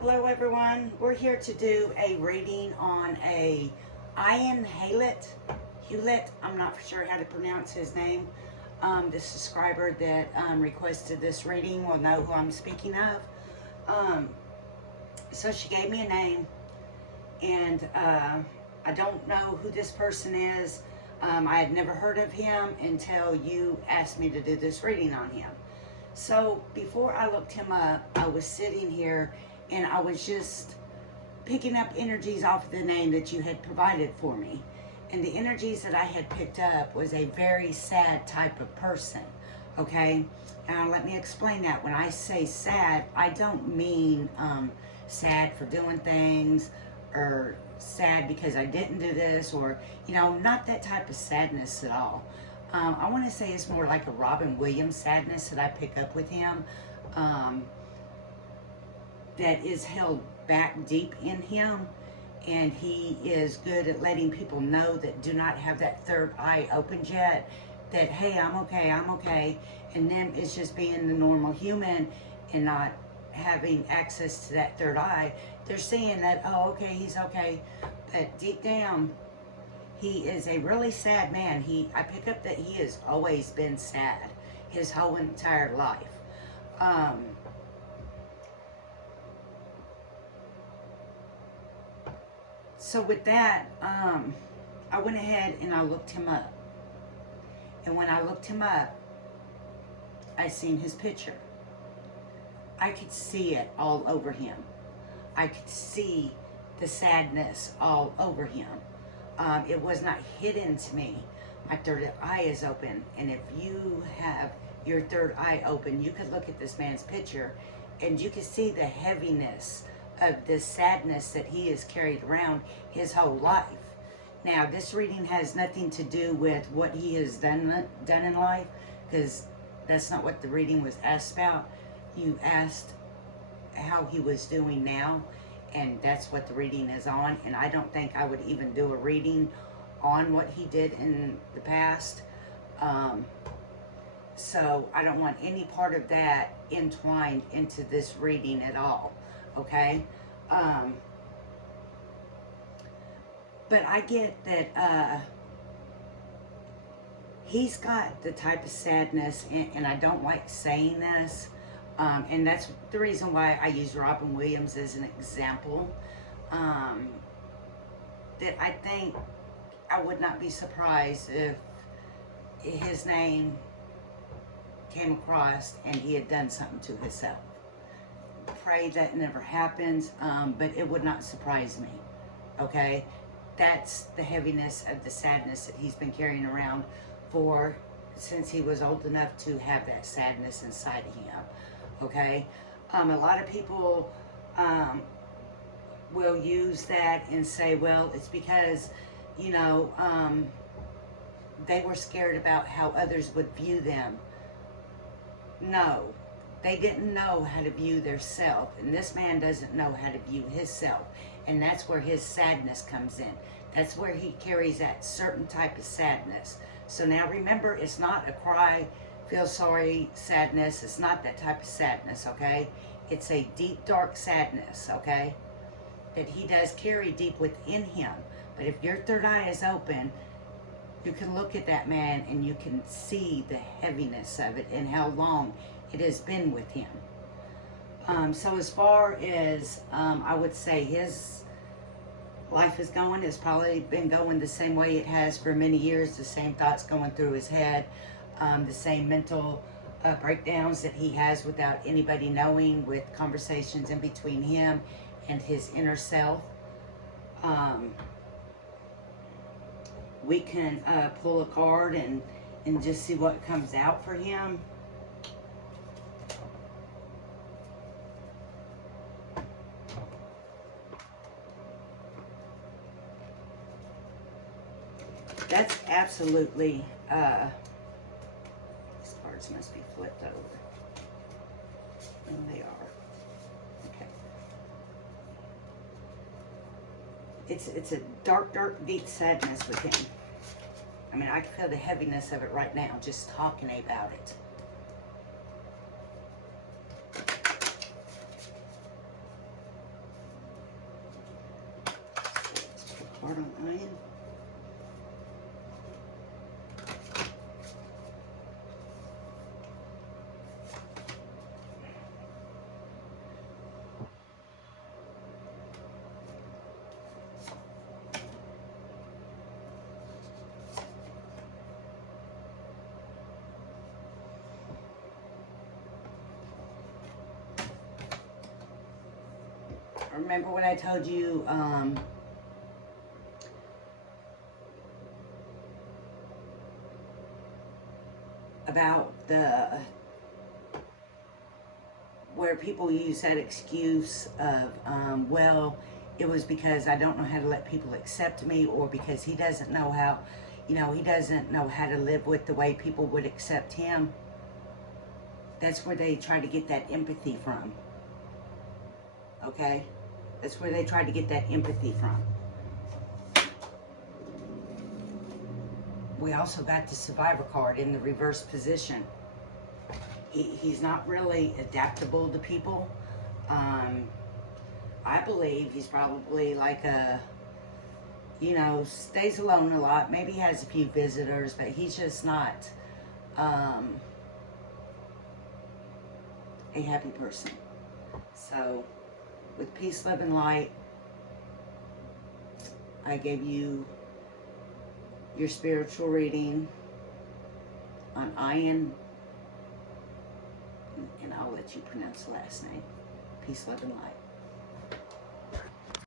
Hello everyone, we're here to do a reading on a Hylett. I'm not sure how to pronounce his name. The subscriber that requested this reading will know who I'm speaking of. So she gave me a name, and I don't know who this person is. I had never heard of him until you asked me to do this reading on him. So before I looked him up, I was sitting here and I was just picking up energies off of the name that you had provided for me. And the energies that I had picked up was a very sad type of person, okay? Now let me explain that. When I say sad, I don't mean sad for doing things or sad because I didn't do this, or, you know, not that type of sadness at all. I want to say it's more like a Robin Williams sadness that I pick up with him. That is held back deep in him, and he is good at letting people know that do not have that third eye opened yet, that hey, I'm okay, and them is just being the normal human and not having access to that third eye. They're saying that, oh, okay, he's okay, but deep down he is a really sad man. I pick up that he has always been sad his whole entire life. So with that, I went ahead and I looked him up. And when I looked him up, I seen his picture. I could see it all over him. I could see the sadness all over him. It was not hidden to me. My third eye is open. And if you have your third eye open, you could look at this man's picture and you could see the heaviness of this sadness that he has carried around his whole life. Now, this reading has nothing to do with what he has done in life, because that's not what the reading was asked about. You asked how he was doing now, and that's what the reading is on. And I don't think I would even do a reading on what he did in the past. So I don't want any part of that entwined into this reading at all. Okay, but I get that he's got the type of sadness, and I don't like saying this, and that's the reason why I use Robin Williams as an example, that I think I would not be surprised if his name came across and he had done something to himself. Pray that never happens, but it would not surprise me, okay? That's the heaviness of the sadness that he's been carrying around since he was old enough to have that sadness inside of him, okay? A lot of people will use that and say, well, it's because, you know, they were scared about how others would view them. No. They didn't know how to view their self, and this man doesn't know how to view his self, and that's where his sadness comes in. That's where he carries that certain type of sadness. So now remember, it's not a cry, feel sorry sadness. It's not that type of sadness, okay? It's a deep, dark sadness, okay, that he does carry deep within him. But if your third eye is open, you can look at that man and you can see the heaviness of it and how long it has been with him. So as far as I would say his life is going, it's probably been going the same way it has for many years, the same thoughts going through his head, the same mental breakdowns that he has without anybody knowing, with conversations in between him and his inner self. We can pull a card and just see what comes out for him. That's absolutely, these cards must be flipped over. And they are. Okay. It's a dark, dark, deep sadness with him. I mean, I can feel the heaviness of it right now, just talking about it. card on iron. Remember when I told you about where people use that excuse of, well, it was because I don't know how to let people accept me, or because he doesn't know how, he doesn't know how to live with the way people would accept him. That's where they try to get that empathy from. Okay? That's where they try to get that empathy from. We also got the Survivor card in the reverse position. He's not really adaptable to people. I believe he's probably like stays alone a lot. Maybe has a few visitors, but he's just not a happy person. So, with peace, love, and light, I gave you your spiritual reading on Ian, and I'll let you pronounce the last name. Peace, love, and light.